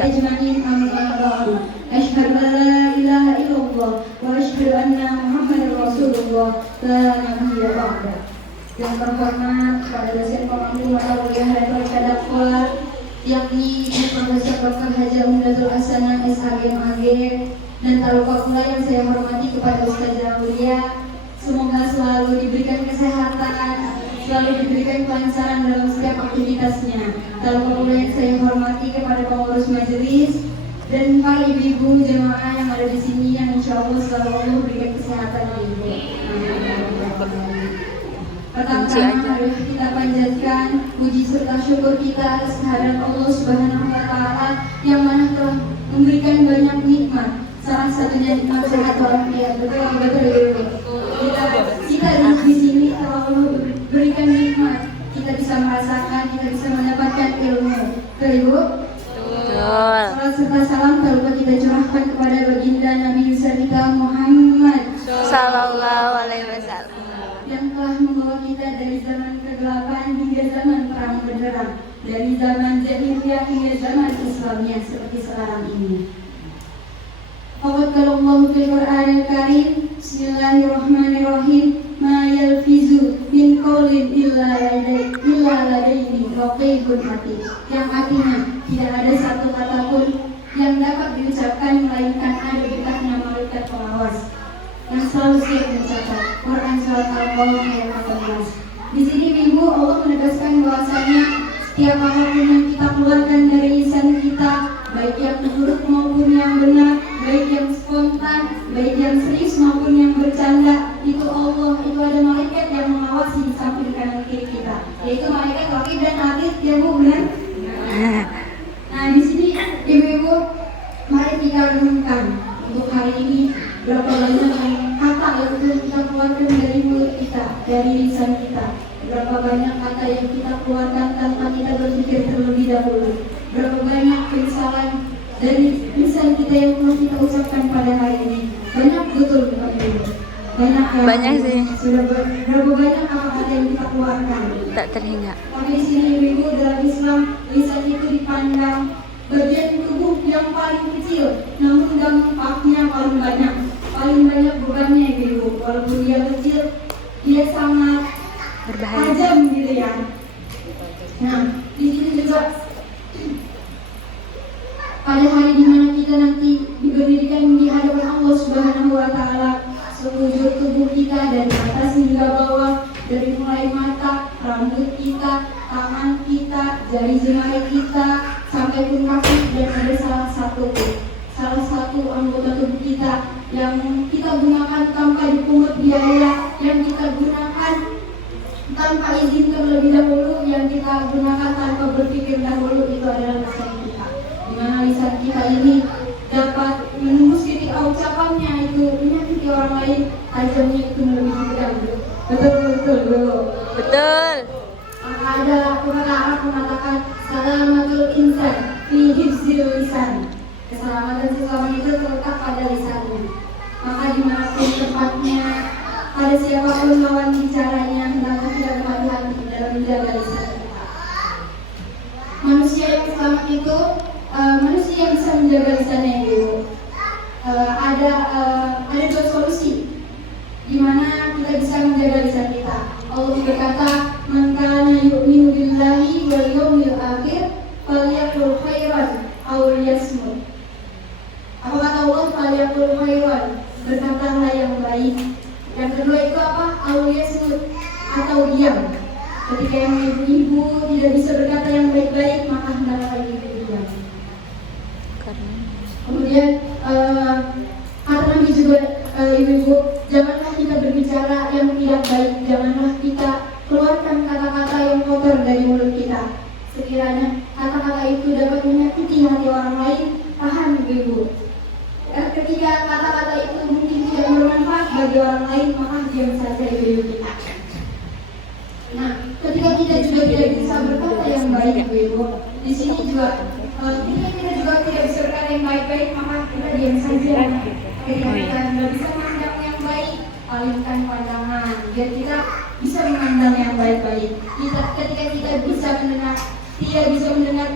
أجمعين أما بعد أشهد أن لا إله إلا الله وأشهد أن محمدا رسول الله لا نبي بعده. Yang terhormat kepada dosen pemandu mata kuliah rektor Kadakwa yakni Profesor Dr. Haji Umdatul Hasanah SHMAG, dan tak lupa pula yang saya hormati kepada Ustazah Aulia. Semoga selalu diberikan kesehatan, selalu diberikan kelancaran dalam setiap aktivitasnya. Tak lupa pula yang saya hormati kepada pengurus majelis dan para ibu-ibu jemaah yang ada di sini yang insya Allah selalu berikan kesehatan ibu. Pertama-tama adalah kita panjatkan puji serta syukur kita atas kehadiran Allah Subhanahu wa Ta'ala yang mana telah memberikan banyak nikmat. Salah satunya nikmat sehat walafiat. Betul. Kita duduk di sini telah Allah berikan nikmat. Kita bisa merasakan, kita bisa mendapatkan ilmu. Betul Ibu? Betul. Salam serta salam tak lupa kita curahkan kepada baginda Nabi kita Muhammad Sallallahu Alaihi Wasallam yang telah membawa kita dari zaman kegelapan hingga zaman terang benderang, dari zaman jahiliyah hingga zaman Islamiyah seperti sekarang ini. Faqalallahu fil Qur'anil Karim. Bismillahirrahmanirrahim. Ma yalfizu min qawlin illa ladaihi raqibun atid. Yang artinya tidak ada satu kata pun yang dapat diucapkan melainkan ada dekatnya malaikat pengawas yang selalu siap mencatat. Quran surat Al-Qalam ayat 14. Di sini Ibu Allah menegaskan bahwasanya setiap apapun yang kita keluarkan dari lisan kita, baik yang buruk maupun yang benar, baik yang spontan, baik yang serius maupun yang bercanda, itu Allah, itu ada malaikat yang mengawasi di samping kanan kiri kita, yaitu malaikat raqib dan atid. Ya Bu, benar? Nah di sini Ibu-ibu, mari kita renungkan untuk hari ini berapa banyak kata yang kita keluarkan dari mulut kita, dari lisan kita. Berapa banyak kata yang kita keluarkan tanpa kita berpikir terlebih dahulu. Berapa banyak penyesalan dari lisan kita yang perlu kita ucapkan pada hari ini. Banyak betul bukan Ibu? Banyak sih. Sudah berapa banyak kata-kata yang kita keluarkan? Tak terhingga. Tapi di sini Ibu, dalam Islam lisan itu dipandang bagian tubuh yang paling kecil, namun dampaknya paling banyak bebannya Ibu. Walaupun dia kecil, dia sangat berbahaya, tajam gitu ya. Nah, di sini juga pada hari dimana kita nanti diberikan di hadapan Allah Subhanahu wa Ta'ala, sekujur tubuh kita dari atas hingga bawah, dari mulai mata, rambut kita, tangan kita, jari jemari kita, sampai pun kaki, dan ada salah satu anggota tubuh kita yang kita gunakan tanpa dipungut biaya, yang kita gunakan tanpa izin terlebih dahulu, yang kita gunakan tanpa berpikir dahulu, itu adalah lisan kita. Dimana lisan kita ini dapat menembus titik ucapannya itu menyakiti orang lain, tajamnya itu melebihi pedang. Betul. Maka ada pepatah Arab mengatakan salamatul insan fi hifzil lisan. Keselamatan seseorang itu terletak pada lisannya. Maka dimanapun tempatnya, pada siapapun lawan bicaranya, hendaknya tidak berhati-hati dalam menjaga lisan kita. Manusia yang selamat itu manusia yang bisa menjaga lisannya itu. Ada dua solusi di mana kita bisa menjaga lisan kita. Allah berkata, "Man kana yu'minu billahi wal yawmil akhir falyaqul khairan aw liyasmut." Apa kata Allah? Falyaqul khairan, berkatalah yang baik. Yang kedua itu apa? Aw liyasmut, atau diam. Ketika yang ibu tidak bisa berkata yang baik-baik, maka hendaklah ibu diam. Kemudian kata Nabi juga, ibu-ibu, janganlah kita berbicara yang tidak baik, janganlah kita keluarkan kata-kata yang kotor dari mulut kita. Sekiranya kata-kata itu dapat menyakiti hati orang lain, tahan ibu-ibu. Ketika kata-kata itu mungkin tidak bermanfaat bagi orang lain, maka diam saja ibu-ibu kita. Nah, ketika kita juga tidak bisa berkata yang baik ibu-ibu, di sini juga ketika kita juga tidak bisa berkata yang baik-baik, maka kita diam saja. Ketika kita tidak bisa memandang yang baik, palingkan pandangan biar kita bisa memandang yang baik-baik. Ketika kita tidak bisa mendengar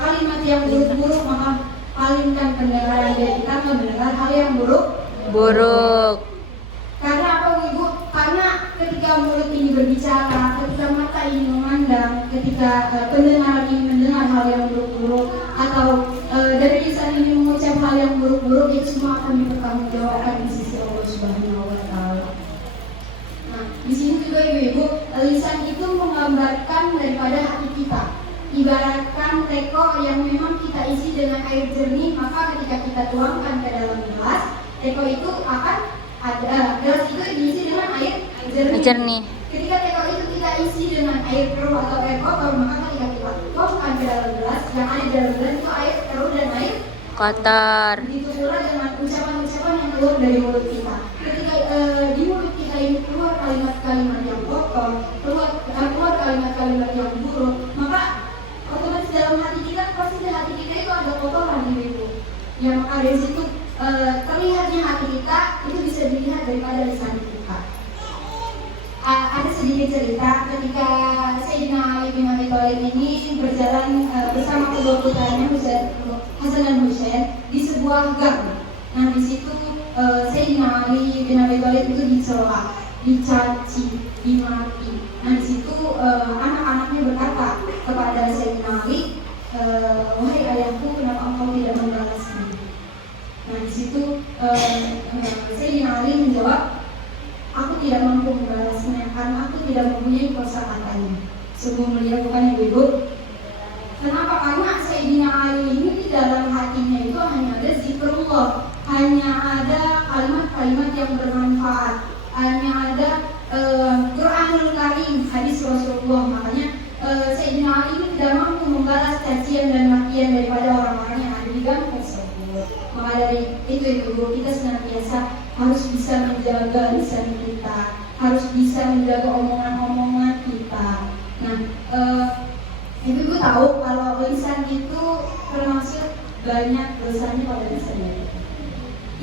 kalimat yang buruk-buruk, palingkan pendengaran biar kita mendengar hal yang buruk. Karena apa Ibu? Karena ketika mulut ini berbicara, ketika mata ini memandang, ketika pendengaran ini mendengar hal yang buruk-buruk, atau dari lisan ini mengucap hal yang buruk-buruk, itu semua akan dipertanggungjawabkan di sisi Allah Subhanahu wa Ta'ala. Nah, di sini juga Ibu, lisan itu menggambarkan daripada hati kita. Ibaratkan teko yang memang kita isi dengan air jernih, maka ketika kita tuangkan ke dalam gelas, teko itu akan ada, gelas itu diisi dengan air jernih. Ketika teko itu kita isi dengan air keruh atau air kotor, maka ketika kita tuangkan ke dalam gelas, yang ada di dalam gelas itu air keruh dan air Kotor. Begitu pula dengan ucapan-ucapan yang keluar dari mulut kita. Ketika di mulut kita ini keluar kalimat-kalimat yang kotor, keluar kalimat-kalimat yang buruk, maka otomatis dalam hati kita, pasti di hati kita itu ada kotoran Ibu. Ya, maka dari situ terlihatnya hati kita itu bisa dilihat daripada lisan kita. Ada sedikit cerita ketika Sayyidina Ali bin Abi Thalib ini berjalan bersama kedua putranya Hasan dan Husain di sebuah gang. Nah, di situ Sayyidina Ali bin Abi Thalib itu dicela, dicaci, dimaki. Nah, di situ anak-anaknya berkata kepada Sayyidina Ali, wahai ayahku, kenapa engkau tidak membalasnya? Nah, di situ Sayyidina Ali menjawab, aku tidak mampu membalasnya karena aku tidak mempunyai kosakatanya. Sungguh mulia bukan Ibu? Kenapa? Karena Sayyidina Ali ini di dalam hatinya itu hanya ada zikrullah, hanya ada kalimat-kalimat yang bermanfaat, hanya ada Quranul Karim, hadis Rasulullah. Makanya Sayyidina Ali ini tidak mampu membalas cacian dan makian daripada orang-orang yang ada di gang tersebut. Maka dari itu Ibu, kita senantiasa harus bisa menjaga lisan kita, harus bisa menjaga omongan-omongan kita. Nah, Ibu tahu kalau lisan itu termasuk banyak dosanya pada lisannya.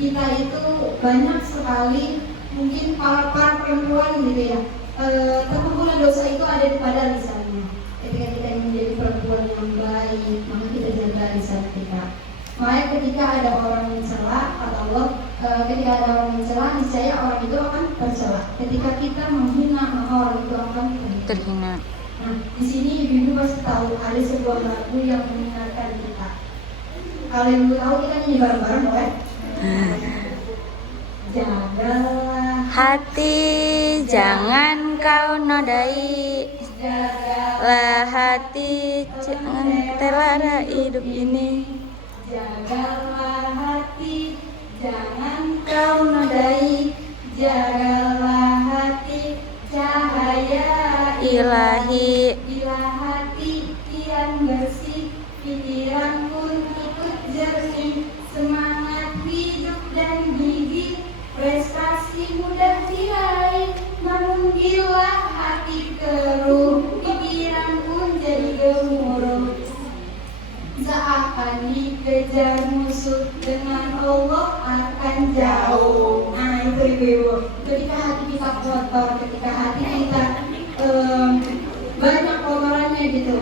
Kita itu banyak sekali, mungkin para perempuan gitu ya, terkumpulan dosa itu ada pada lisannya. Ketika kita ingin menjadi perempuan yang baik, maka kita jaga lisan kita. Makanya ketika ada orang mencela, kata Allah, ketika ada orang mencela, niscaya orang itu akan tercela. Ketika kita menghina, maka orang itu akan terhina. Nah, di sini Ibu pasti tahu ada sebuah lagu yang mengingatkan kita. Kalau Ibu tahu, kita nyanyi bareng-bareng, boleh? Jagalah Hati jangan kau nodai, jagalah hati jangan terlara hidup ini. Jagalah hati, jangan kau nodai, jagalah hati, cahaya Ilahi. bila hati kian bersih, pikiran pun ikut jernih, semangat hidup dan gigih, prestasi mudah diraih. Namun bila hati keruh, pikiran pun jadi gemuruh, seakan dikejar musuh, dengan Allah akan jauh. Nah, itu Ibu. Ketika hati kita kotor, ketika hati kita banyak kotorannya gitu,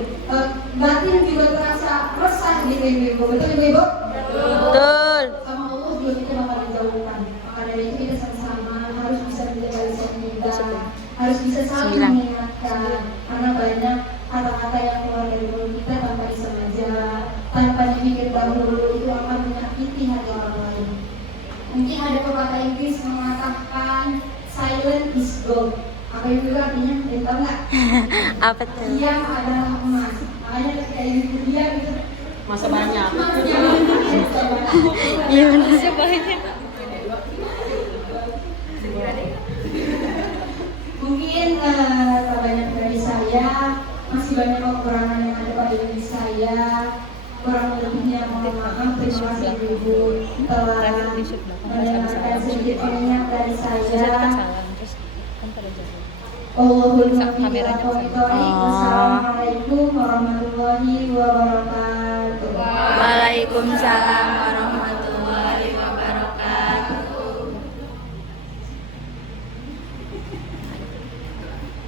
batin juga terasa resah gitu Ibu. Betul Ibu? Betul. Sama Allah juga kita bakal dijauhkan. Maka dari itu kita sama-sama harus bisa menjaga lisan kita, harus bisa saling mengingatkan, karena banyak kata-kata yang keluar dari mulut kita tanpa disengaja, tanpa dipikir dahulu, itu akan menyakiti hati orang lain. Mungkin ada pepatah Inggris mengatakan silent is gold. Apa itu artinya? Tahu nggak? Apa tuh? Diam adalah emas. Makanya ketika Ibu diam itu masa banyak. Iya, masa banyak. Mungkin banyak dari saya, masih banyak kekurangan yang ada pada diri saya. Kurang lebihnya mohon maaf. Terima kasih Ibu telah mendengarkan sedikit pengingat dari saya. Assalamualaikum warahmatullahi wabarakatuh. Waalaikumsalam warahmatullahi